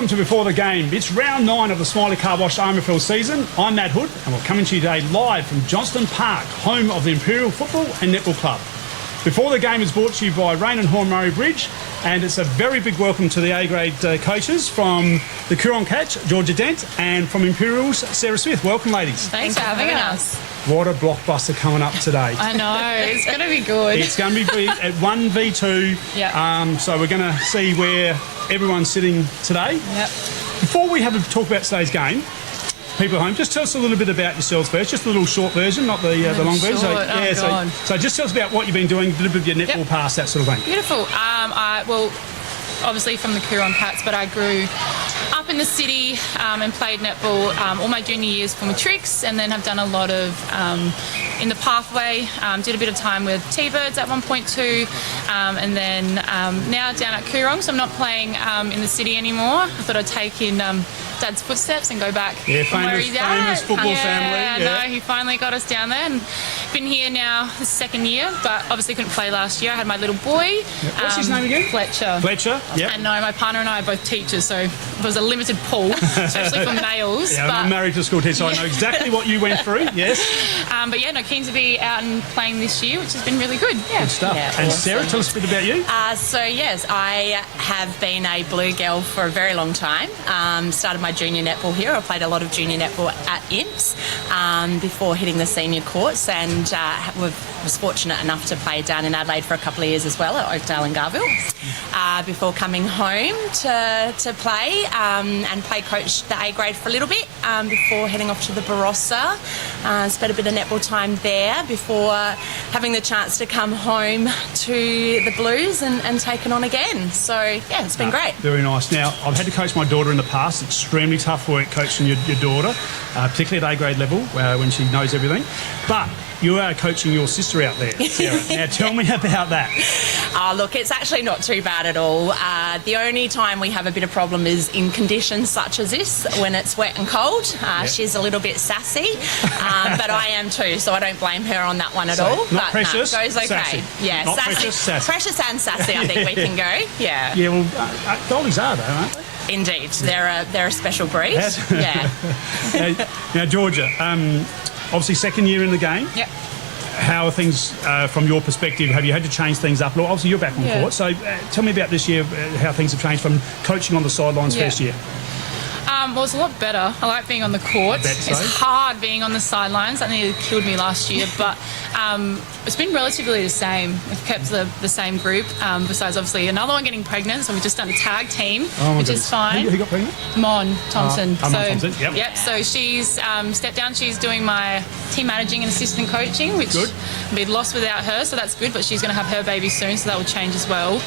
welcome to Before the Game. It's round 9 of the Smiley Car Wash RMFL season. I'm Matt Hood and we're coming to you today live from Johnston Park, home of the Imperial Football and Netball Club. Before the Game is brought to you by Rain and Horn Murray Bridge, and it's a very big welcome to the A-grade coaches from the Coorong Catch, Georgia Dent, and from Imperials, Sarah Smith. Welcome, ladies. Thanks for having us. What a blockbuster coming up today. I know, it's going to be good. It's going to be at 1v2, Yep. so we're going to see where everyone's sitting today. Yep. Before we have a talk about today's game, people at home, just tell us a little bit about yourselves first, just a little short version, not the long version. So just tell us about what you've been doing, a little bit of your netball pass, that sort of thing. Beautiful. Well, obviously from the Coorong Cats, but I grew up in the city and played netball all my junior years for matrics, and then have done a lot of in the pathway. Did a bit of time with T-Birds at 1.2, and then now down at Coorong, so I'm not playing in the city anymore. I thought I'd take in Dad's footsteps and go back from where he's at. Famous football family. Yeah, no, he finally got us down there, and been here now the second year, but obviously couldn't play last year. I had my little boy. Yep. What's his name again? Fletcher. Fletcher, yeah. And no, my partner and I are both teachers, so it was a limited pool, especially for males. Yeah, but I'm married to a school teacher, so I know exactly what you went through, yes. But yeah, no, keen to be out and playing this year, which has been really good. Yeah. Good stuff. Yeah, and awesome. Sarah, tell us a bit about you. So yes, I have been a blue girl for a very long time. Started my junior netball here. I played a lot of junior netball at IMPS before hitting the senior courts, and was fortunate enough to play down in Adelaide for a couple of years as well at Oakdale and Garville before coming home to play and play coach the A grade for a little bit before heading off to the Barossa. Spent a bit of netball time there before having the chance to come home to the Blues and take it on again. So yeah, it's been great. Very nice. Now, I've had to coach my daughter in the past. Extremely tough work coaching your daughter, particularly at A grade level when she knows everything. But you are coaching your sister out there, Sarah. Now, tell me about that. Look, it's actually not too bad at all. The only time we have a bit of problem is in conditions such as this, when it's wet and cold. She's a little bit sassy, but I am too, so I don't blame her on that one at all. Not but precious, goes okay. sassy. Yeah, not sassy. Precious, sassy. Precious and sassy, I think we can go. Yeah. Yeah, well, goalies are, though, aren't they? Indeed, they're a special breed. Yeah. Now, Georgia, obviously second year in the game. Yep. How are things from your perspective? Have you had to change things up? Well, obviously, you're back on court, so tell me about this year, how things have changed from coaching on the sidelines first year. Well, it's a lot better. I like being on the court. So. It's hard being on the sidelines. I think it killed me last year, but it's been relatively the same. We've kept the same group, besides obviously another one getting pregnant, so we've just done a tag team, which is fine. Who got pregnant? Mon Thompson. Mon Thompson, yep. Yep, so she's stepped down. She's doing my team managing and assistant coaching, which I'd be lost without her, so that's good, but she's going to have her baby soon, so that will change as well.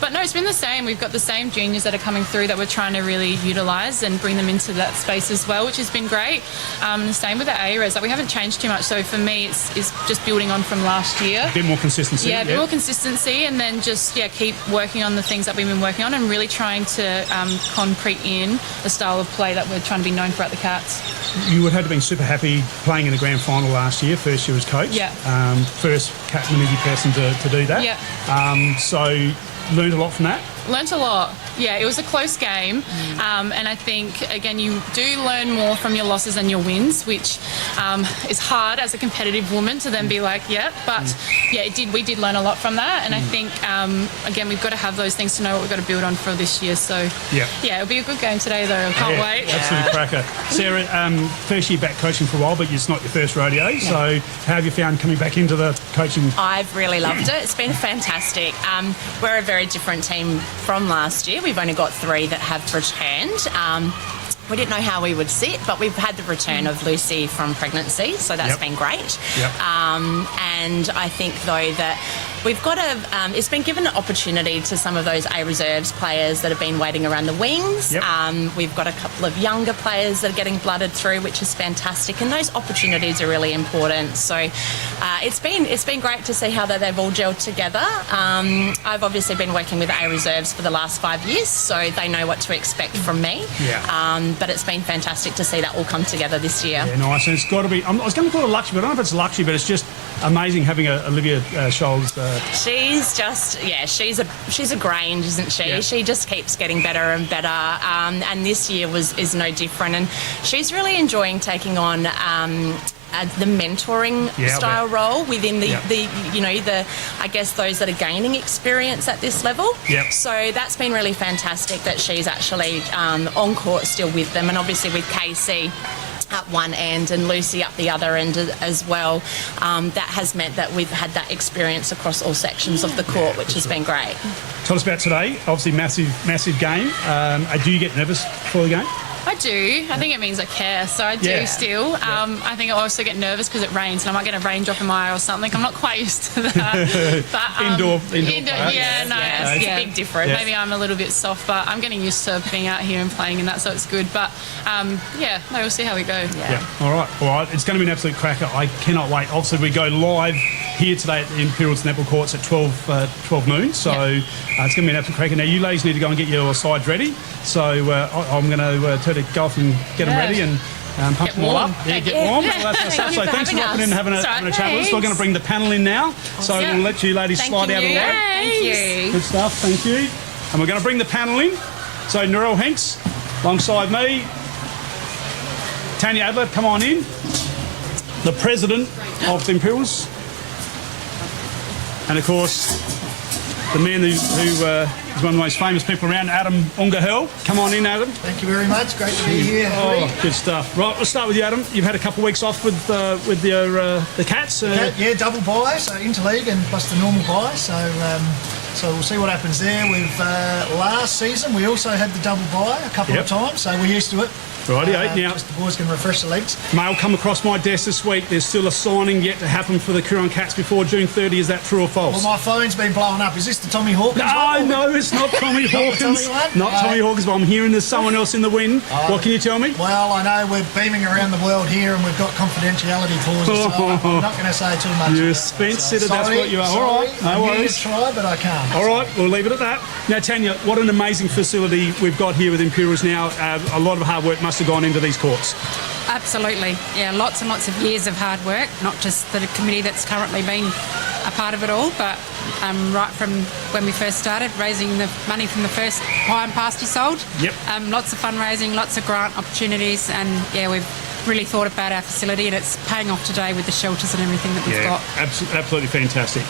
But no, it's been the same. We've got the same juniors that are coming through that we're trying to really utilise and bring them into that space as well, which has been great. And the same with the A-Res. Like, we haven't changed too much, so for me it's just building on from last year. A bit more consistency. Yeah, a bit more consistency, and then just keep working on the things that we've been working on and really trying to concrete in the style of play that we're trying to be known for at the Cats. You would have been super happy playing in the grand final last year, first year as coach. Yeah. First captaincy person to do that. Yeah. So learned a lot from that. Learned a lot. Yeah, it was a close game, and I think, again, you do learn more from your losses than your wins, which is hard as a competitive woman to then be like, but we did learn a lot from that, and I think, again, we've got to have those things to know what we've got to build on for this year, so it'll be a good game today, though. I can't wait. Absolute cracker. Sarah, first year back coaching for a while, but it's not your first rodeo, so how have you found coming back into the coaching? I've really loved it. It's been fantastic. We're a very different team from last year. We've only got 3 that have returned. We didn't know how we would sit, but we've had the return of Lucy from pregnancy, so that's been great. And I think, though, that we've got it's been given an opportunity to some of those A reserves players that have been waiting around the wings. We've got a couple of younger players that are getting blooded through, which is fantastic, and those opportunities are really important. So it's been great to see how they've all gelled together. I've obviously been working with A reserves for the last 5 years, so they know what to expect from me. But it's been fantastic to see that all come together this year. Yeah, nice. And it's got to be, I was going to call it luxury, but I don't know if it's luxury, but it's just amazing having Olivia Scholes. She's just, she's a grange, isn't she? Yeah. She just keeps getting better and better, and this year is no different. And she's really enjoying taking on the mentoring style role within the I guess those that are gaining experience at this level. Yep. So that's been really fantastic that she's actually on court still with them, and obviously with Casey at one end and Lucy up the other end as well. That has meant that we've had that experience across all sections of the court, which has been great. Tell us about today. Obviously, massive game. Do you get nervous before the game? I do. I think it means I care, so I do still. I think I also get nervous because it rains and I might get a raindrop in my eye or something. I'm not quite used to that. But Indoor it's a big difference. Maybe I'm a little bit soft, but I'm getting used to being out here and playing and that, so it's good. But we'll see how we go. Yeah. All right. It's going to be an absolute cracker. I cannot wait. Obviously, we go live here today at the Imperials Netball Courts at 12 noon, so it's going to be an absolute cracker. Now, you ladies need to go and get your sides ready, so I'm going to turn to go off and get them ready and pump them all up. Yeah, get warm. Well, that's stuff. So thanks for dropping in and having a chat with us. We're going to bring the panel in now, so we'll let you ladies slide out of the way. Thank you. Good stuff, thank you. And we're going to bring the panel in. So Narelle Hanks, alongside me. Tanya Adler, come on in. The president of the Imperials. And of course, the man who is one of the most famous people around, Adam Ungahel. Come on in, Adam. Thank you very much. Great to be here. Oh, good stuff. Right, let's start with you, Adam. You've had a couple of weeks off with the Cats. Double bye, so interleague and plus the normal bye. So we'll see what happens there. We've last season we also had the double bye a couple of times, so we're used to it. Rightio. Now, just the boys can refresh the legs. Mail come across my desk this week. There's still a signing yet to happen for the Coorong Cats before June 30. Is that true or false? Well, my phone's been blowing up. Is this the Tommy Hawkins one? No, it's not Tommy Hawkins. Not Tommy Hawkins, but I'm hearing there's someone else in the wind. What can you tell me? Well, I know we're beaming around the world here and we've got confidentiality clauses, so I'm not going to say too much. You're Spence-sitter, that's what you are. All right, no worries. I try, but I can't. All right, we'll leave it at that. Now, Tanya, what an amazing facility we've got here with Imperials now. A lot of hard work must have gone into these courts. Absolutely. Yeah, lots and lots of years of hard work, not just the committee that's currently been a part of it all, but right from when we first started, raising the money from the first pie and pasty sold. Yep. Lots of fundraising, lots of grant opportunities, and we've really thought about our facility, and it's paying off today with the shelters and everything that we've got. Absolutely fantastic.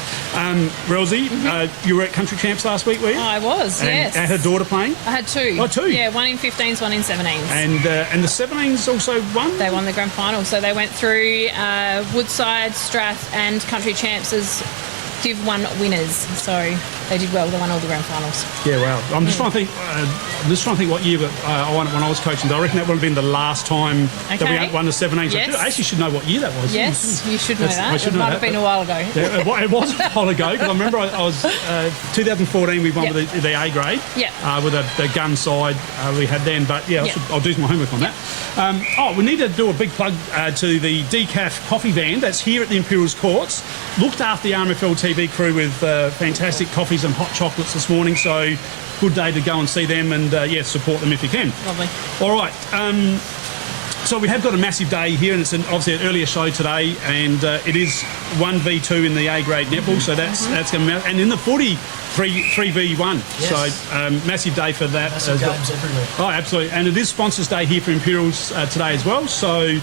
Relzy, you were at Country Champs last week, were you? I was, yes. And had a daughter playing? I had two. Oh, two? Yeah, one in 15s, one in 17s. And the 17s also won? They won the grand final. So they went through Woodside, Strath and Country Champs as Div 1 winners. So they did well. They won all the grand finals. Yeah, wow. I'm just trying to think what year I won it when I was coaching. I reckon that would have been the last time that we won the 17s. Yes. I actually should know what year that was. Yes, you should know that. I should it know might that, have been a while ago. Yeah, it was a while ago, because I remember I was 2014 we won with the A grade with the gun side we had then. But I'll do my homework on that. We need to do a big plug to the Decaf Coffee Van that's here at the Imperials Courts. Looked after the RMFL TV crew with fantastic coffees and hot chocolates this morning, so good day to go and see them and support them if you can. Lovely. All right. So we have got a massive day here, and it's obviously an earlier show today, and it is 1v2 in the A grade netball, so that's going to be, and in the footy 3v1. Yes. So massive day for that. Massive games everywhere. Oh, absolutely. And it is Sponsors Day here for Imperials today as well, so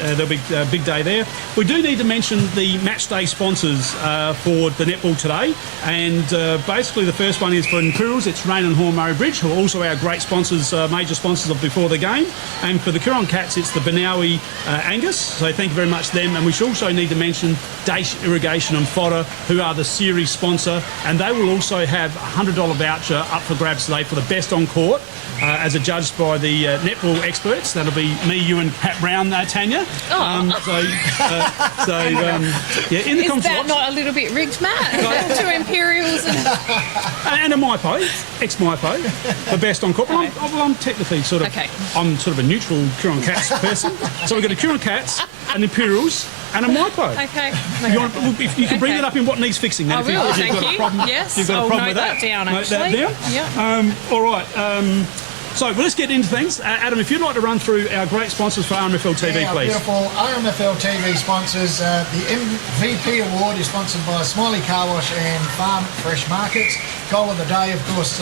there'll be a big day there. We do need to mention the match day sponsors for the netball today, and basically the first one is for Imperials. It's Rain and Horn Murray Bridge, who are also our great sponsors, major sponsors of before the game. And for the Coorong Cats, it's the Benawi Angus, so thank you very much to them. And we should also need to mention Daesh Irrigation and Fodder, who are the series sponsor, and they will also have a $100 voucher up for grabs today for the best on court, as adjudged by the netball experts. That'll be me, you, and Pat Brown, Tanya. In the Is that not a little bit rigged, Matt? To Imperials and a MyPo, ex-MyPo, for best on court. Well, I'm technically I'm sort of a neutral Coorong Cats person. So we've got a Coorong Cats, an Imperials, and a MyPo. Okay. If you can bring that up in what needs fixing. I will, thank you. Yes, you've got a I'll problem note with that down, Note actually. that down. Yeah. All right. So well, let's get into things. Adam, if you'd like to run through our great sponsors for RMFL TV, Yeah, please. Beautiful RMFL TV sponsors. The MVP award is sponsored by Smiley Car Wash and Farm Fresh Markets. Goal of the day, of course,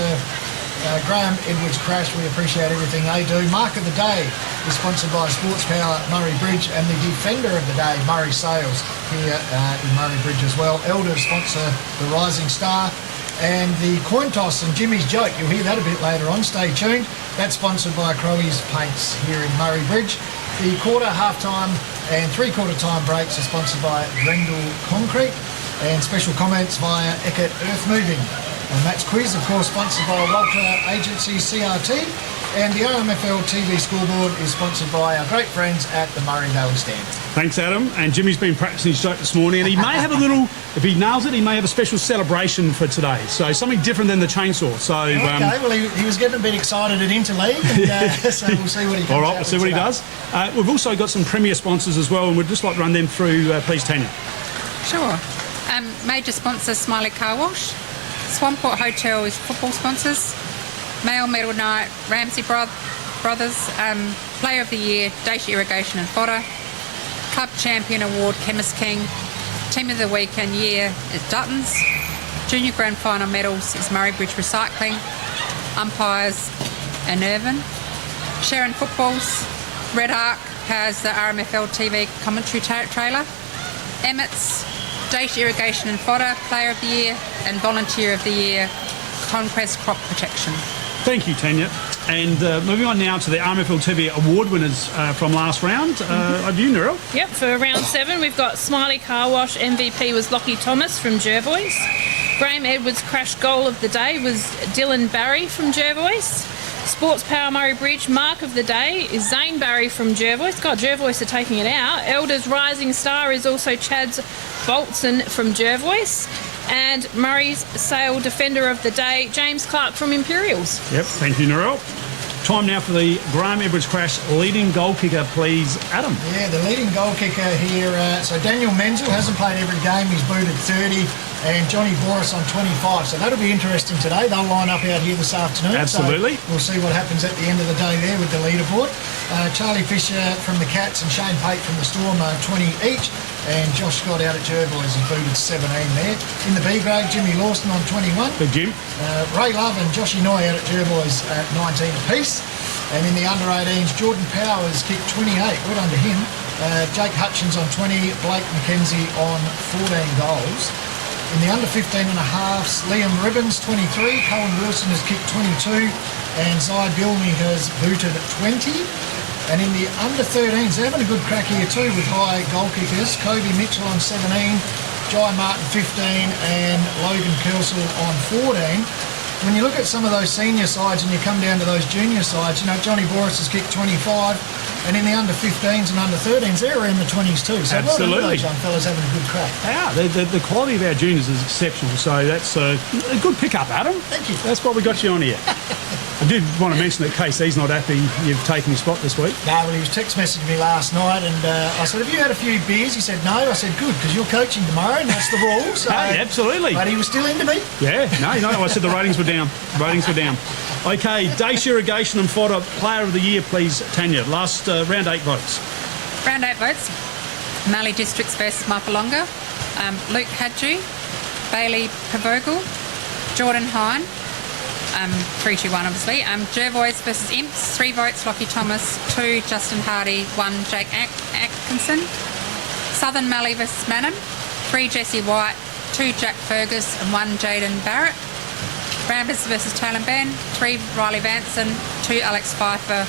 Graham Edwards Crash. We appreciate everything they do. Mark of the day is sponsored by Sports Power Murray Bridge, and the Defender of the day, Murray Sales, here in Murray Bridge as well. Elders sponsor the Rising Star. And the coin toss and Jimmy's joke, you'll hear that a bit later on, stay tuned. That's sponsored by Crowe's Paints here in Murray Bridge. The quarter, half-time and three-quarter time breaks are sponsored by Grendel Concrete, and special comments via Eckert Earth Moving. And Matt's quiz, of course, sponsored by Walter Agency CRT. And the RMFL TV scoreboard is sponsored by our great friends at the Murray Valley Stand. Thanks, Adam. And Jimmy's been practicing his joke this morning, and he may have a little, if he nails it, he may have a special celebration for today. So something different than the chainsaw. So Okay, well, he was getting a bit excited at Interleague, and so we'll see what he comes all right, out we'll with see what he today. does. We've also got some premier sponsors as well, and we'd just like to run them through, please, Tanya. Sure. Major sponsors, Smiley Car Wash. Swamport Hotel is football sponsors. Male Medal Night, Ramsey Brothers. Player of the Year, Daesh Irrigation and Fodder. Club Champion Award, Chemist King. Team of the Week and Year is Duttons. Junior Grand Final medals is Murray Bridge Recycling. Umpires and Irvin. Sharon Footballs. Red Arc has the RMFL TV commentary trailer. Emmett's, Daesh Irrigation and Fodder, Player of the Year, and Volunteer of the Year, Conquest Crop Protection. Thank you, Tanya. And moving on now to the RMFL TV award winners from last round. Over you, Neril. Yep, for round 7, we've got Smiley Car Wash. MVP was Lockie Thomas from Jervois. Graham Edwards Crash Goal of the Day was Dylan Barry from Jervois. Sports Power Murray Bridge Mark of the Day is Zane Barry from Jervois. God, Jervois are taking it out. Elders Rising Star is also Chad's Boltson from Jervois. And Murray's Sale Defender of the Day, James Clark from Imperials. Yep, thank you, Neril. Time now for the Graham Edwards Crash leading goal kicker, please, Adam. Yeah, the leading goal kicker here. So Daniel Menzel hasn't played every game. He's booted 30, and Johnny Boris on 25. So that'll be interesting today. They'll line up out here this afternoon. Absolutely. So we'll see what happens at the end of the day there with the leaderboard. Charlie Fisher from the Cats and Shane Pate from the Storm are 20 each. And Josh Scott out at Jervois has booted 17 there. In the B grade, Jimmy Lawson on 21. Big Jim. Ray Love and Joshy Noy out at Jervois at 19 apiece. And in the under-18s, Jordan Powers kicked 28. Well done to him. Jake Hutchins on 20. Blake McKenzie on 14 goals. In the under-15 and a halves, Liam Ribbons 23. Colin Wilson has kicked 22. And Zy Gilney has booted 20. And in the under-13s, they're having a good crack here too with high goal kickers. Kobe Mitchell on 17, Jai Martin 15 and Logan Kersel on 14. When you look at some of those senior sides and you come down to those junior sides, you know, Johnny Boris has kicked 25, and in the under-15s and under-13s, they're in the 20s too. So well done to those young fellas having a good crack. Yeah, the quality of our juniors is exceptional, so that's a good pickup, Adam. Thank you. That's why we got you on here. I did want to mention that KC's not happy you've taken his spot this week. No, well, he was text messaging me last night, and I said, have you had a few beers? He said, no. I said, good, because you're coaching tomorrow, and that's the rules. So, Hey, absolutely. But he was still into me. Yeah, no, I said the ratings were down. Ratings were down. Okay, Daesh Irrigation and Fodder, Player of the Year, please, Tanya. Last round 8 votes. Round 8 votes. Mallee Districts versus Mapalonga. Luke Hadju, Bailey Pavogal, Jordan Hine, 3-2-1 obviously. Jervois versus Imps, 3 votes Lockie Thomas, 2 Justin Hardy, 1 Jake Atkinson. Southern Mallee versus Manham, 3 Jesse White, 2 Jack Fergus and 1 Jaden Barrett. Rambers versus Talimban, 3 Riley Vanson, 2 Alex Pfeiffer,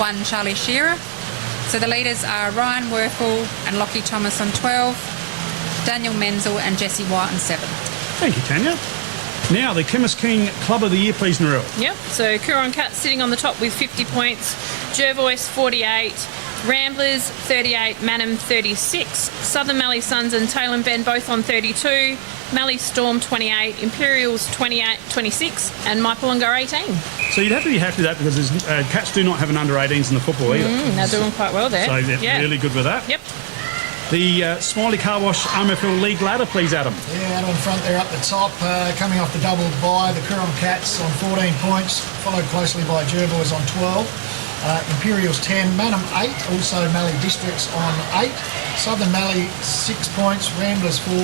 1 Charlie Shearer. So the leaders are Ryan Werfel and Lockie Thomas on 12, Daniel Menzel and Jesse White on 7. Thank you, Tanya. Now, the Chemist King Club of the Year, please, Neril. Yep, so Coorong Cats sitting on the top with 50 points, Jervois 48, Ramblers 38, Manham 36, Southern Mallee Suns and Taylor Ben both on 32, Mallee Storm 28, Imperials 28, 26 and Mapalonga 18. So you'd have to be happy with that because Cats do not have an under-18s in the football either. They're doing quite well there. So they're yeah. really good with that. Yep. The Smiley Car Wash RMFL League ladder, please, Adam. Yeah, out on front there up the top, coming off the double bye, the Coorong Cats on 14 points, followed closely by Jerboys on 12. Imperials 10, Manum 8, also Mallee Districts on 8. Southern Mallee 6 points, Ramblers 4,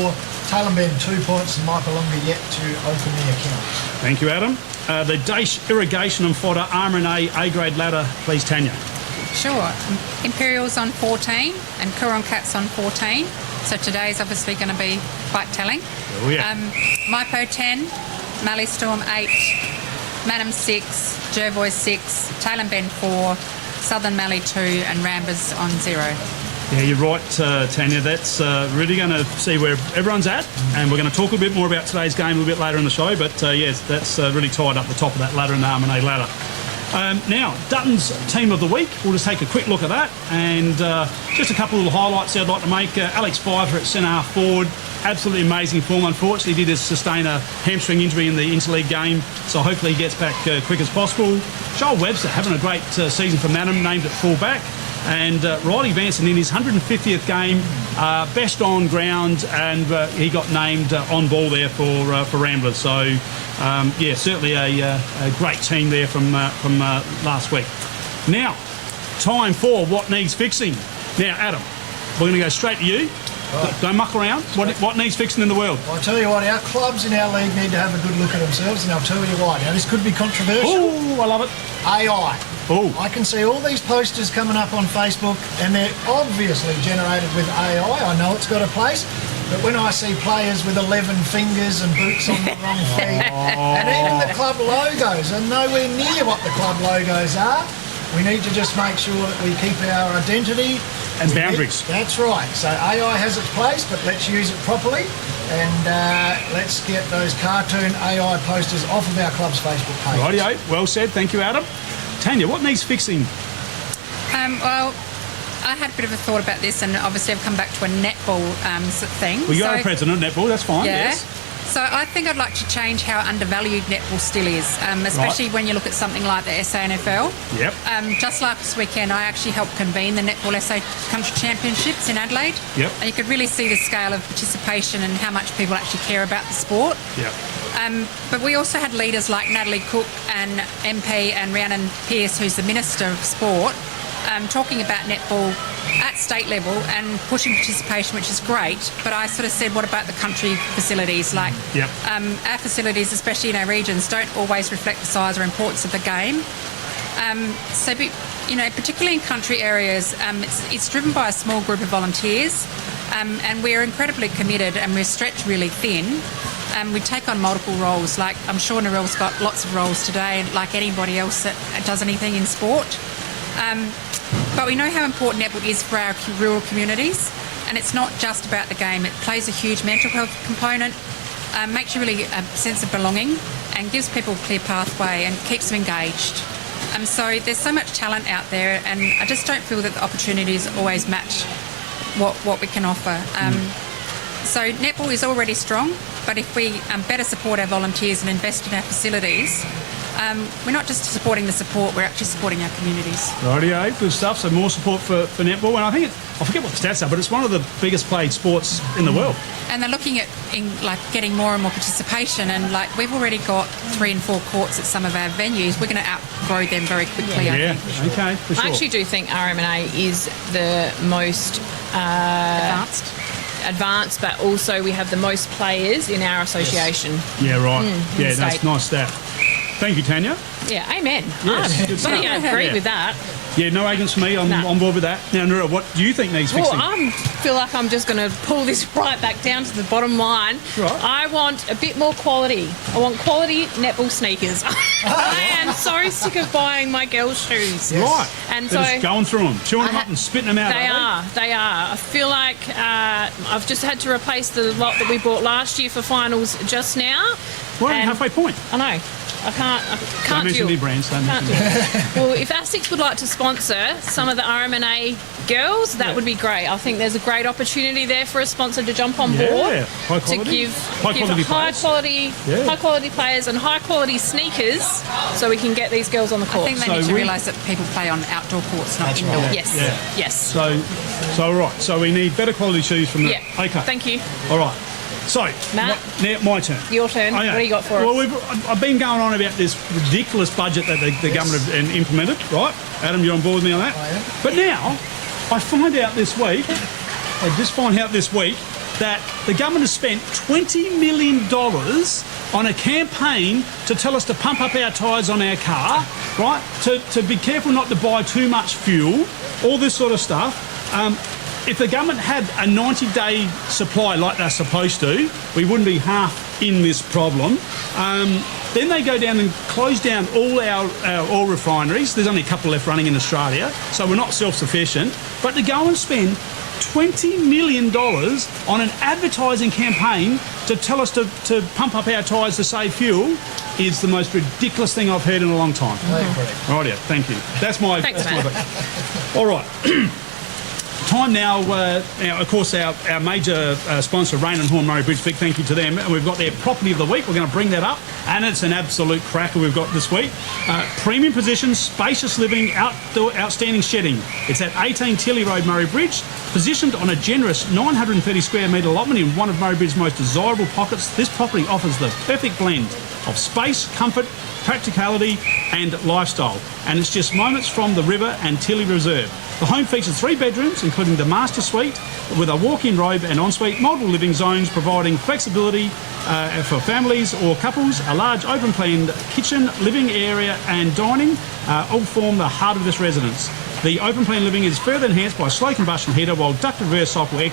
Tailem Bend 2 points, and Mypalunga yet to open the account. Thank you, Adam. The Daesh Irrigation and Fodder R&A A-grade ladder, please, Tanya. Sure. Imperials on 14 and Coorong Cats on 14. So today's obviously going to be quite telling. Oh, yeah. Mypo 10, Mallee Storm 8, Manum 6, Jervois 6, Tailem Bend 4, Southern Mallee 2 and Rambers on 0. Yeah, you're right, Tanya. That's really going to see where everyone's at, and we're going to talk a bit more about today's game a little bit later in the show, but yes, that's really tied up the top of that ladder in the R&A ladder. Now, Dutton's Team of the Week. We'll just take a quick look at that, and just a couple of little highlights I'd like to make. Alex Pfeiffer at centre-half forward. Absolutely amazing form. Unfortunately, did sustain a hamstring injury in the interleague game, so hopefully he gets back quick as possible. Joel Webster having a great season for Manum, named at full-back. And Riley Vanson in his 150th game, best on ground, and he got named on ball there for Ramblers. So, yeah, certainly a great team there from last week. Now, time for what needs fixing. Now, Adam, we're going to go straight to you. Right. Don't muck around. What needs fixing in the world? Well, I'll tell you what, our clubs in our league need to have a good look at themselves, and I'll tell you why. Now, this could be controversial. Oh, I love it. AI. Oh. I can see all these posters coming up on Facebook, and they're obviously generated with AI. I know it's got a place, but when I see players with 11 fingers and boots on the wrong feet, and even the club logos are nowhere near what the club logos are, we need to just make sure that we keep our identity and boundaries. That's right. So AI has its place, but let's use it properly, and let's get those cartoon AI posters off of our club's Facebook page. Rightio. Well said. Thank you, Adam. Tanya, what needs fixing? Well, I had a bit of a thought about this, and obviously I've come back to a netball thing. Well, you're a president of netball, that's fine, yeah. yes. So I think I'd like to change how undervalued netball still is, especially when you look at something like the SANFL. Yep. Just like this weekend, I actually helped convene the Netball SA Country Championships in Adelaide. Yep. And you could really see the scale of participation and how much people actually care about the sport. Yep. But we also had leaders like Natalie Cook and MP and Rhiannon Pearce, who's the Minister of Sport, talking about netball at state level and pushing participation, which is great. But I sort of said, what about the country facilities? Like, yep. Our facilities, especially in our regions, don't always reflect the size or importance of the game. Particularly in country areas, it's driven by a small group of volunteers, and we're incredibly committed, and we're stretched really thin. We take on multiple roles. Like, I'm sure Narelle's got lots of roles today, like anybody else that does anything in sport. But we know how important netball is for our rural communities, and it's not just about the game. It plays a huge mental health component, makes you really a sense of belonging, and gives people a clear pathway and keeps them engaged. So there's so much talent out there, and I just don't feel that the opportunities always match what we can offer. So netball is already strong, but if we better support our volunteers and invest in our facilities, we're not just supporting the sport, we're actually supporting our communities. Rightio, good stuff. So more support for netball, and I think I forget what the stats are, but it's one of the biggest played sports in the world. And they're looking at getting more and more participation, and we've already got 3 and 4 courts at some of our venues. We're going to outgrow them very quickly. Yeah. I think. Okay, for sure. I actually do think RMNA is the most advanced, but also we have the most players in our association. Yes. Yeah, right. Yeah, that's nice stat. Thank you, Tanya. Yeah, amen. Yes, good I stuff. agree with that. Yeah, no arguments for me. I'm on board with that. Now, Nura, what do you think needs fixing? Well, I feel like I'm just going to pull this right back down to the bottom line. Right. I want a bit more quality. I want quality netball sneakers. I am so sick of buying my girls' shoes. Yes. Right. And they're so just going through them, chewing them up and spitting them out. They are. I feel like I've just had to replace the lot that we bought last year for finals just now. Well, halfway point. I know. I can't Don't mention do any it. brands. Don't Can't mention do it. Well, if ASICS would like to sponsor some of the RMNA girls, that would be great. I think there's a great opportunity there for a sponsor to jump on board Yeah, high to quality. give High quality high players. quality, Yeah. high quality players and high quality sneakers, so we can get these girls on the I court. think they So need to we- realise that people play on outdoor courts, not That's indoor. right. Yes, Yeah. yes. So all right. So we need better quality shoes from the. Yeah. Okay. Thank you. All right. So Matt? now my turn. Your turn. Okay. What do you got for Well, us? I've been going on about this ridiculous budget that the government have implemented, right? Adam, you're on board with me on that? I am. But now, I find out this week that the government has spent $20 million on a campaign to tell us to pump up our tyres on our car, right? To be careful not to buy too much fuel, all this sort of stuff. If the government had a 90-day supply like they're supposed to, we wouldn't be half in this problem. Then they go down and close down all our oil refineries. There's only a couple left running in Australia, so we're not self-sufficient. But to go and spend $20 million on an advertising campaign to tell us to pump up our tyres to save fuel is the most ridiculous thing I've heard in a long time. Right, yeah, thank you. That's my... Thanks, that's Matt. All right. Time now, of course, our major sponsor, Rain and Horn Murray Bridge, big thank you to them. And we've got their property of the week. We're going to bring that up. And it's an absolute cracker we've got this week. Premium positions, spacious living, outdoor, outstanding shedding. It's at 18 Tilly Road, Murray Bridge. Positioned on a generous 930 square metre allotment in one of Murray Bridge's most desirable pockets, this property offers the perfect blend of space, comfort, practicality and lifestyle. And it's just moments from the river and Tilly Reserve. The home features 3 bedrooms, including the master suite, with a walk-in robe and ensuite, multiple living zones providing flexibility for families or couples. A large open-planned kitchen, living area and dining all form the heart of this residence. The open-plan living is further enhanced by a slow combustion heater, while duct reverse cycle air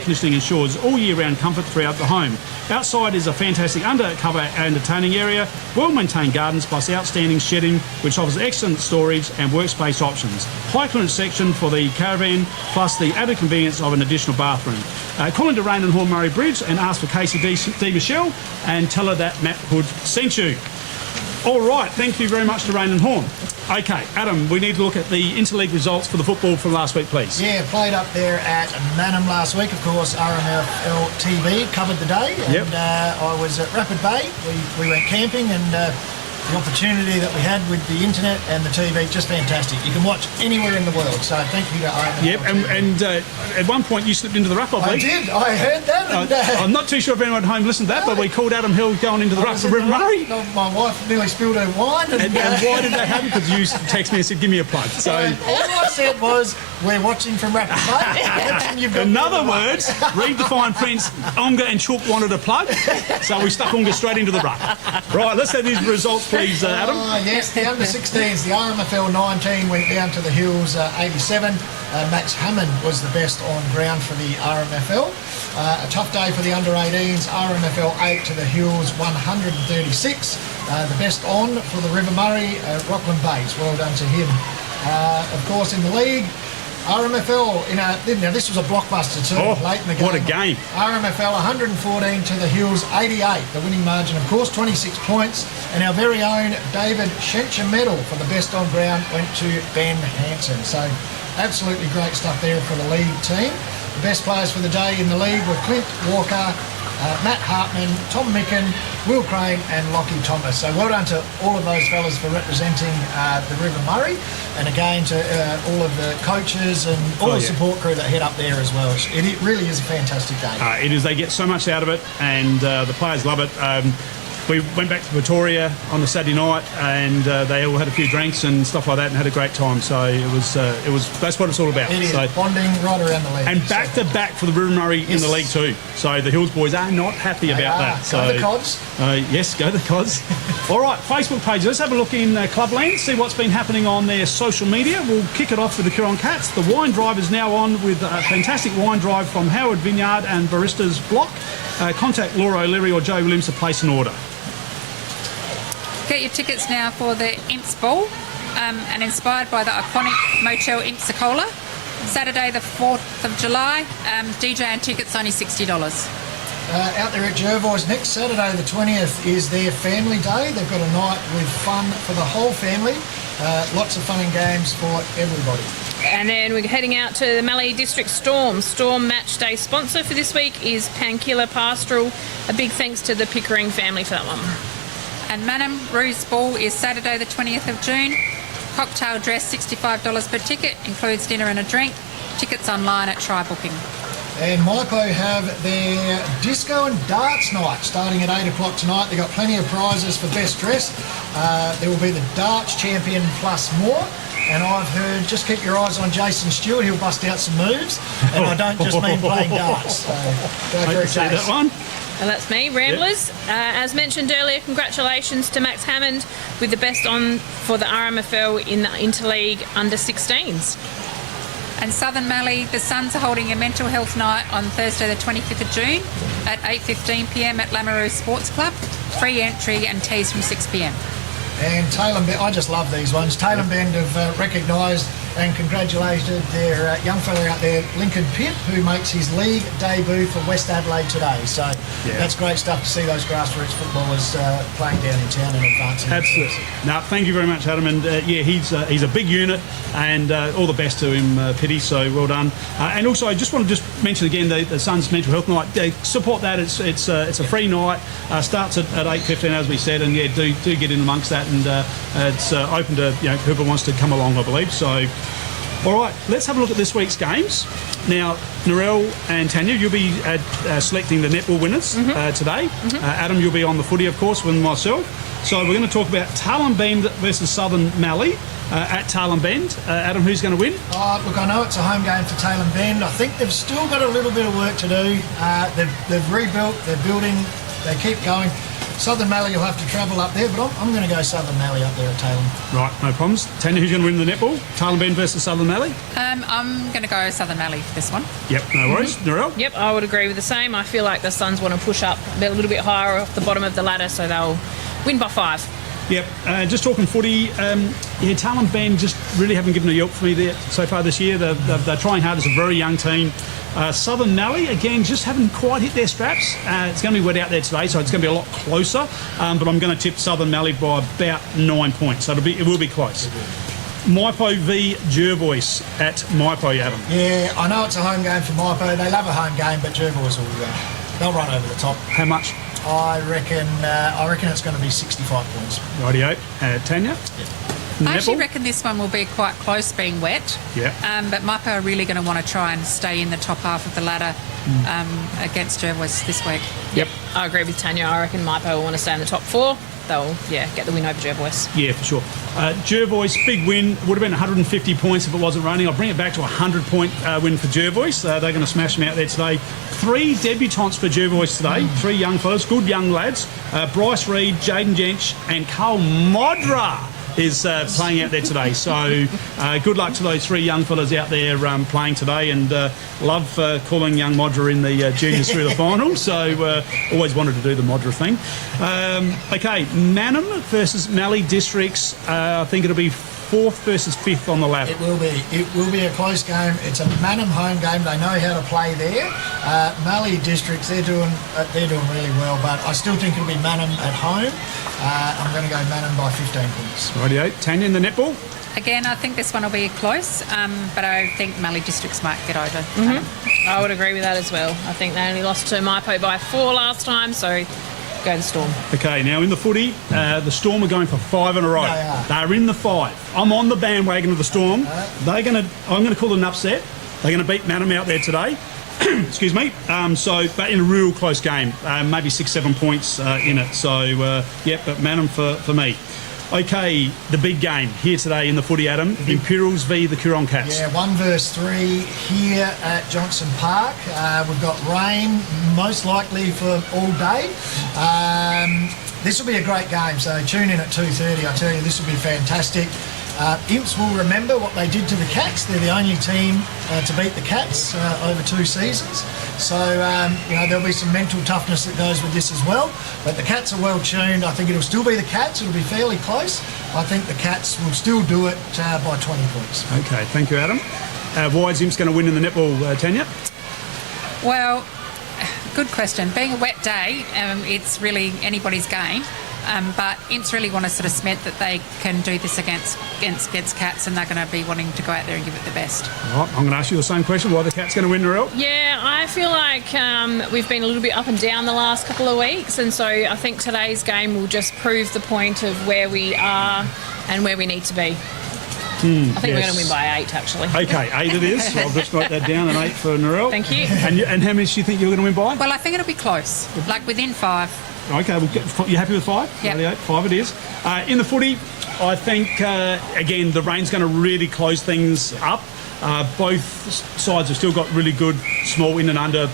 conditioning ensures all year-round comfort throughout the home. Outside is a fantastic undercover entertaining area, well-maintained gardens, plus outstanding shedding, which offers excellent storage and workspace options. High clearance section for the caravan, plus the added convenience of an additional bathroom. Call into Rain and Horn Murray Bridge and ask for Casey D. Michelle and tell her that Matt Hood sent you. All right, thank you very much to Rain and Horn. Okay, Adam, we need to look at the interleague results for the football from last week, please. Yeah, played up there at Manham last week. Of course, RMFL TV covered the day. Yep. And I was at Rapid Bay. We went camping and the opportunity that we had with the internet and the TV, just fantastic. You can watch anywhere in the world. So thank you to RMFL Yep, and at one point you slipped into the ruck, I I believe. did. I heard that. And, I'm not too sure if anyone at home listened to that, but we called Adam Hill going into the ruck for River Murray. My wife nearly spilled her wine. And why did that happen? Because you texted me and said, give me a plug. So, all I said was, we're watching from Rapid Bay. And you've got in other words, read the fine print, Unga and Chook wanted a plug, so we stuck Unga straight into the ruck. Right, let's have these results, please, Adam. Yes, the under-16s, the RMFL 19 went down to the Hills 87. Max Hammond was the best on ground for the RMFL. A tough day for the under-18s, RMFL 8 to the Hills 136. The best on for the River Murray, Rockland Bates. Well done to him. Of course, in the league, RMFL, now this was a blockbuster too, late in the game. What a game. RMFL 114 to the Hills 88. The winning margin, of course, 26 points. And our very own David Schencher medal for the best on ground went to Ben Hansen. So absolutely great stuff there for the league team. The best players for the day in the league were Clint Walker, Matt Hartman, Tom Micken, Will Crane and Lockie Thomas. So well done to all of those fellas for representing the River Murray, and again to all of the coaches and all the support crew that head up there as well. It really is a fantastic day. It is. They get so much out of it, and the players love it. We went back to Pretoria on the Saturday night, and they all had a few drinks and stuff like that, and had a great time. So it was. That's what it's all about. It is so, bonding right around the league. and back to back for the River Murray in the league too. So the Hills boys are not happy about that. So Go the Cods. yes, go the Cods. All right, Facebook page. Let's have a look in Clubland, see what's been happening on their social media. We'll kick it off with the Coorong Cats. The wine drive is now on with a fantastic wine drive from Howard Vineyard and Baristas Block. Contact Laura O'Leary or Joe Williams to place an order. Get your tickets now for the Imps Ball, and inspired by the iconic Motel Impsicola. Saturday the 4th of July, DJ and tickets only $60. out there at Jervois. Next Saturday, the 20th, is their family day. They've got a night with fun for the whole family. Lots of fun and games for everybody. And then we're heading out to the Mallee District Storm. Storm match day sponsor for this week is Pankilla Pastoral. A big thanks to the Pickering family for that one. And Manum Ruse Ball is Saturday the 20th of June. Cocktail dress $65 per ticket, includes dinner and a drink. Tickets online at Try Booking. And Maipo have their disco and darts night starting at 8 o'clock tonight. They've got plenty of prizes for best dress. There will be the darts champion plus more. And I've heard, just keep your eyes on Jason Stewart. He'll bust out some moves. And I don't just mean playing darts. So go for it, See that Jason. one? And that's me, Ramblers. As mentioned earlier, congratulations to Max Hammond with the best on for the RMFL in the Interleague under-16s. And Southern Mallee, the Suns are holding a mental health night on Thursday the 25th of June at 8:15pm at Lamoureux Sports Club. Free entry and teas from 6pm. And Taylor Bend, I just love these ones. Taylor Bend have recognised and congratulated their young fella out there, Lincoln Pitt, who makes his league debut for West Adelaide today. So that's great stuff to see those grassroots footballers playing down in town and advancing. Absolutely. No, thank you very much, Adam. And he's a big unit, and all the best to him, Pitty. So well done. And also, I just want to mention again the Suns Mental Health Night. Support that. It's a free night. Starts at 8:15, as we said, and do get in amongst that. And it's open to whoever wants to come along, I believe. So. All right, let's have a look at this week's games. Now, Narelle and Tanya, you'll be selecting the netball winners today. Adam, you'll be on the footy, of course, with myself. So we're going to talk about Tailem Bend versus Southern Mallee at Tailem Bend. Adam, who's going to win? Look, I know it's a home game for Tailem Bend. I think they've still got a little bit of work to do. They've rebuilt, they're building, they keep going. Southern Mallee will have to travel up there, but I'm going to go Southern Mallee up there at Tailem. Right, no problems. Tanya, who's going to win the netball? Tailem Bend versus Southern Mallee? I'm going to go Southern Mallee for this one. Yep, no worries. Narelle? Yep, I would agree with the same. I feel like the Suns want to push up a little bit higher off the bottom of the ladder, so they'll win by 5. Yep, just talking footy, Tailem Bend just really haven't given a yelp for me there so far this year. They're trying hard. It's a very young team. Southern Mallee, again, just haven't quite hit their straps. It's going to be wet out there today, so it's going to be a lot closer. But I'm going to tip Southern Mallee by about 9 points, so it will be close. Maipo v Jervois at Maipo, Adam. Yeah, I know it's a home game for Maipo. They love a home game, but Jervois they'll run over the top. How much? I reckon it's going to be 65 points. Rightio. Tanya? Yeah. I actually Netball? reckon this one will be quite close being wet. Yeah. But Maipo are really going to want to try and stay in the top half of the ladder against Jervois this week. Yep. I agree with Tanya. I reckon Maipo will want to stay in the top 4. They'll, get the win over Jervois. Yeah, for sure. Jervois, big win. Would have been 150 points if it wasn't raining. I'll bring it back to a 100-point win for Jervois. They're going to smash them out there today. 3 debutants for Jervois today. 3 young fellas, good young lads. Bryce Reid, Jaden Jench and Carl Modra is playing out there today. So good luck to those 3 young fellas out there playing today, and love calling young Modra in the juniors through the final. So always wanted to do the Modra thing. Okay, Manum versus Mallee Districts. I think it'll be 4th versus 5th on the ladder. It will be. It will be a close game. It's a Manum home game. They know how to play there. Mallee Districts, they're doing really well, but I still think it'll be Manum at home. I'm going to go Manum by 15 points. Rightio. Tanya in the netball? Again, I think this one will be close, but I think Mallee Districts might get over. I would agree with that as well. I think they only lost to Maipo by 4 last time, so go the Storm. Okay, now in the footy, the Storm are going for 5 in a row. They are. They're in the 5. I'm on the bandwagon of the Storm. I'm going to call it an upset. They're going to beat Manum out there today. Excuse me. But in a real close game, maybe 6-7 points in it. So, but Manum for me. Okay, the big game here today in the footy, Adam. Imperials v the Coorong Cats. Yeah, 1 versus 3 here at Johnson Park. We've got rain most likely for all day. This will be a great game, so tune in at 2:30. I tell you, this will be fantastic. Imps will remember what they did to the Cats. They're the only team to beat the Cats over 2 seasons. So, there'll be some mental toughness that goes with this as well. But the Cats are well tuned. I think it'll still be the Cats. It'll be fairly close. I think the Cats will still do it by 20 points. Okay, thank you, Adam. Why is Imps going to win in the netball, Tanya? Well, good question. Being a wet day, it's really anybody's game. But Imps really want to sort of cement that they can do this against Cats, and they're going to be wanting to go out there and give it the best. All right, I'm going to ask you the same question. Why are the Cats going to win, Narelle? Yeah, I feel like we've been a little bit up and down the last couple of weeks, and so I think today's game will just prove the point of where we are and where we need to be. I think we're going to win by 8, actually. Okay, 8 it is. So I'll just write that down, an 8 for Narelle. Thank you. And how many do you think you're going to win by? Well, I think it'll be close, like within 5. Okay, you happy with 5? Yep. 88, 5 it is. In the footy, I think, again, the rain's going to really close things up. Both sides have still got really good small in and under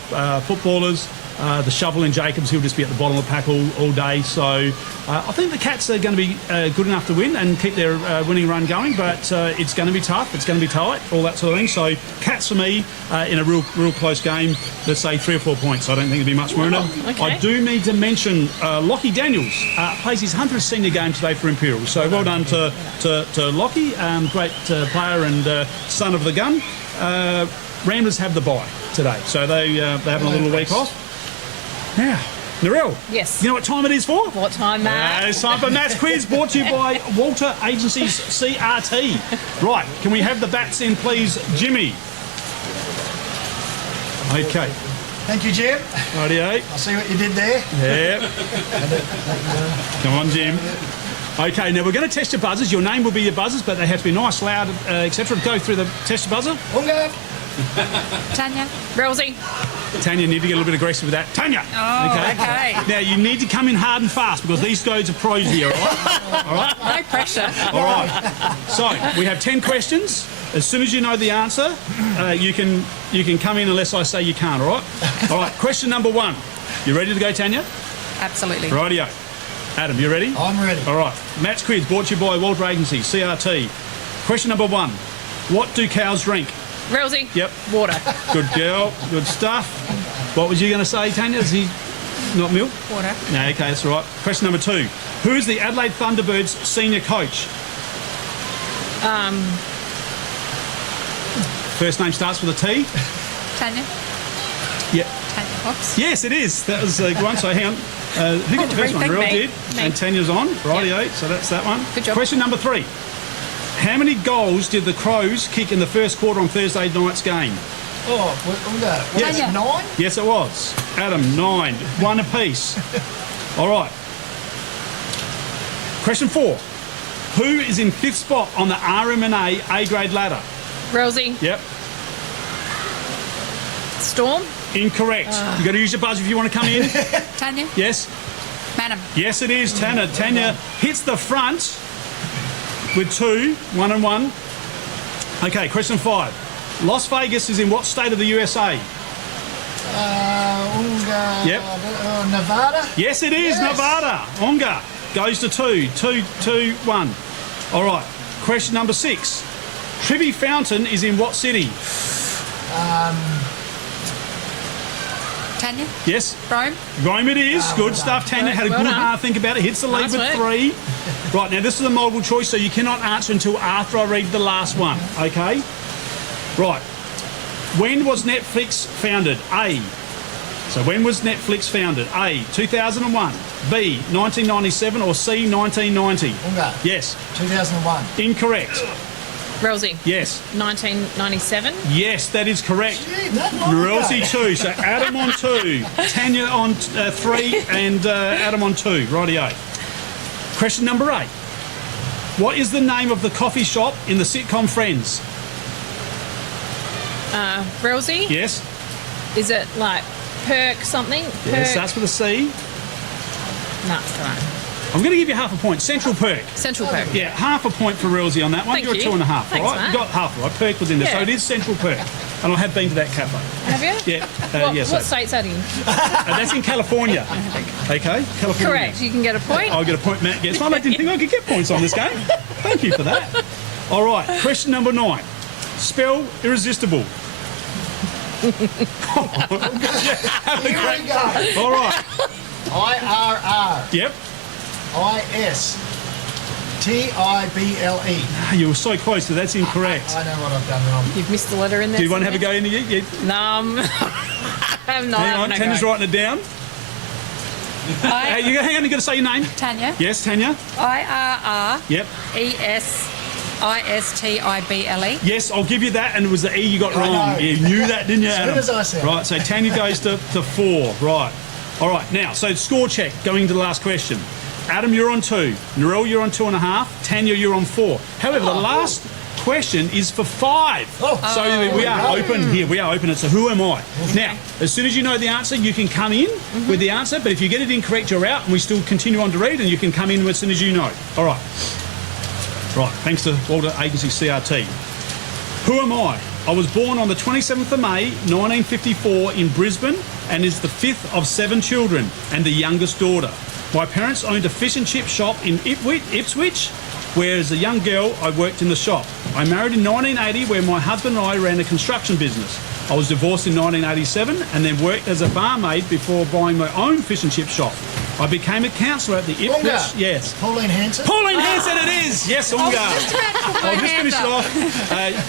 footballers. The Shovel and Jacobs, he'll just be at the bottom of the pack all day. So I think the Cats are going to be good enough to win and keep their winning run going, but it's going to be tough. It's going to be tight, all that sort of thing. So Cats for me in a real close game, let's say 3 or 4 points. I don't think it'll be much more in it. Okay. I do need to mention Lockie Daniels plays his 100th senior game today for Imperial. So well done to Lockie, great player and son of the gun. Ramblers have the bye today, so they're having a little week off. Now, Narelle. Yes. You know what time it is for? What time, Matt? It's time for Matt's quiz, brought to you by Walter Agencies CRT. Right, can we have the bats in, please, Jimmy? Okay. Thank you, Jim. Rightio. I see what you did there. Yep. Come on, Jim. Okay, now we're going to test your buzzers. Your name will be your buzzers, but they have to be nice, loud, etc. Go through the test your buzzer. Unga. Tanya? Rosie. Tanya, you need to get a little bit aggressive with that. Tanya! Oh, okay. Now, you need to come in hard and fast because these guys are pros here, all right? All right? No pressure. All right. So, we have 10 questions. As soon as you know the answer, you can come in unless I say you can't, all right? All right, question number 1. You ready to go, Tanya? Absolutely. Rightio. Adam, you ready? I'm ready. All right. Matt's quiz brought to you by Walter Agency, CRT. Question number 1. What do cows drink? Rosie. Yep. Water. Good girl. Good stuff. What was you going to say, Tanya? Is he not milk? Water. No, okay, that's all right. Question number 2. Who is the Adelaide Thunderbirds senior coach? First name starts with a T. Tanya? Yep. Tanya. Oops. Yes, it is. That was a good one. So hang on. Who got the first one? rethink Real me. did. Me. And Tanya's on. Rightio. So that's that one. Good job. Question number 3. How many goals did the Crows kick in the first quarter on Thursday night's game? Oh, Unga. Was Yes. it 9? Yes, it was. Adam, 9. 1 apiece. All right. Question 4. Who is in 5th spot on the RMNA A-grade ladder? Rosie. Yep. Storm. Incorrect. You got to use your buzzer if you want to come in. Tanya? Yes. Madam? Yes, it is. Tanya hits the front with 2, 1 and 1. Okay, question 5. Las Vegas is in what state of the USA? Unga. Yep. Nevada. Yes, it is. Yes. Nevada. Onga goes to 2. 2, 1. All right. Question number 6. Trivy Fountain is in what city? Tanya? Yes. Rome? Rome it is. Good stuff. Tanya had a Well good done. hard think about it. Hits the lead Nice with work. 3. Right, now this is a multiple choice, so you cannot answer until after I read the last one. Okay? Right. When was Netflix founded? A. So when was Netflix founded? A. 2001. B. 1997 or C. 1990? Unga. Yes. 2001. Incorrect. Rosie. Yes. 1997. Yes, that is correct. Gee, that long ago. Rosie 2. So Adam on 2, Tanya on 3, and Adam on 2. Rightio. Question number 8. What is the name of the coffee shop in the sitcom Friends? Rosie. Yes. Is it like Perk something? Yes, Perk. starts with a C. No, it's all right. I'm going to give you half a point. Central Perk. Central Perk. Yeah, half a point for Rosie on that one. Thank You're you. 2.5, Thanks, all right? Matt. You got half right. Perk was in there. So Yeah. it is Central Perk. And I have been to that cafe. Have you? Yeah. What, so, what state's that in? that's in California. Okay? California. Correct. You can get a point. I'll get a point, Matt gets one. I didn't think I could get points on this game. Thank you for that. All right, question number 9. Spell irresistible. Here we go. All right. IRR. Yep. ISTIBLE. You were so close, so that's incorrect. I know what I've done wrong. You've missed the letter in there. Do you want to have a go in? No. No, Hang on, no Tanya's go. writing it down. Hey, you hang on, you got to say your name. Tanya. Yes, Tanya. IRRESISTIBLE. Yep. Yes, I'll give you that, and it was the E you got I wrong. know. You knew that, didn't you, As Adam? good as I said. Right, so Tanya goes to 4. Right. All right, now, so score check, going to the last question. Adam, you're on 2. Narelle, you're on 2.5. Tanya, you're on 4. However, the last question is for 5. So we are open here. We are open. It's a who am I? Now, as soon as you know the answer, you can come in with the answer. But if you get it incorrect, you're out, and we still continue on to read, and you can come in as soon as you know. All right. Right. Thanks to Walter Agency CRT. Who am I? I was born on the 27th of May, 1954 in Brisbane, and is the 5th of 7 children and the youngest daughter. My parents owned a fish and chip shop in Ipswich, where as a young girl I worked in the shop. I married in 1980, where my husband and I ran a construction business. I was divorced in 1987 and then worked as a barmaid before buying my own fish and chip shop. I became a counsellor at the Ipswich. Unga. Yes. Pauline Hanson. Pauline Hanson it is! Yes, Unga. I'll just finish it off.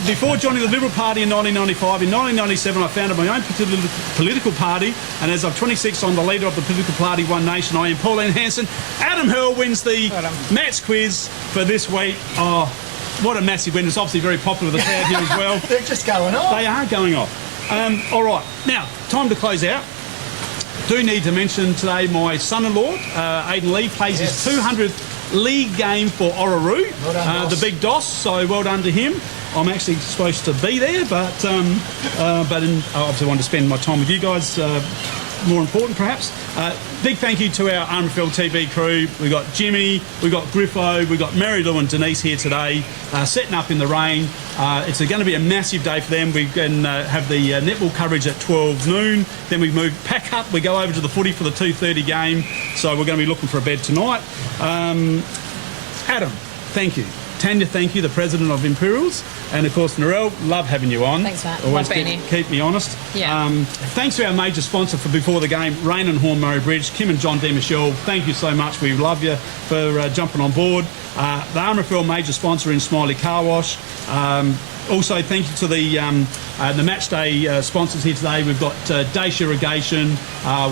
Before joining the Liberal Party in 1995, in 1997 I founded my own political party, and as I'm 26, I'm the leader of the political party One Nation. I am Pauline Hanson. Adam Hurl wins the Matt's quiz for this week. Oh, what a massive win. It's obviously very popular with the crowd here as well. They're just going off. They are going off. All right, now, time to close out. Do need to mention today my son-in-law, Aidan Lee, plays his 200th league game for Orroroo, Well done, the Doss. big Doss, so well done to him. I'm actually supposed to be there, but I obviously want to spend my time with you guys, more important perhaps. Big thank you to our RMFL TV crew. We've got Jimmy, we've got Griffo, we've got Mary Lou and Denise here today, setting up in the rain. It's going to be a massive day for them. We can have the netball coverage at 12 noon. Then we pack up, we go over to the footy for the 2:30 game. So we're going to be looking for a bed tonight. Adam, thank you. Tanya, thank you, the president of Imperials. And of course, Narelle, love having you on. Thanks, Matt. Always Love being here. keep me honest. Yeah. Thanks to our major sponsor for before the game, Rain and Horn Murray Bridge, Kim and John D. Michelle. Thank you so much. We love you for jumping on board. The RMFL major sponsor in Smiley Car Wash. Also, thank you to the match day sponsors here today. We've got Dace Irrigation,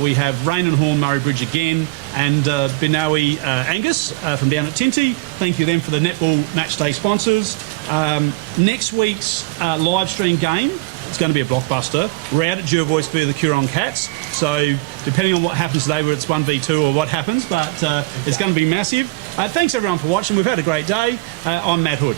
we have Rain and Horn Murray Bridge again, and Binowie Angus from down at Tinty. Thank you them for the netball match day sponsors. Next week's live stream game, it's going to be a blockbuster. We're out at Jervois via the Curon Cats, so depending on what happens today, whether it's 1v2 or what happens, but it's going to be massive. Thanks everyone for watching. We've had a great day. I'm Matt Hood.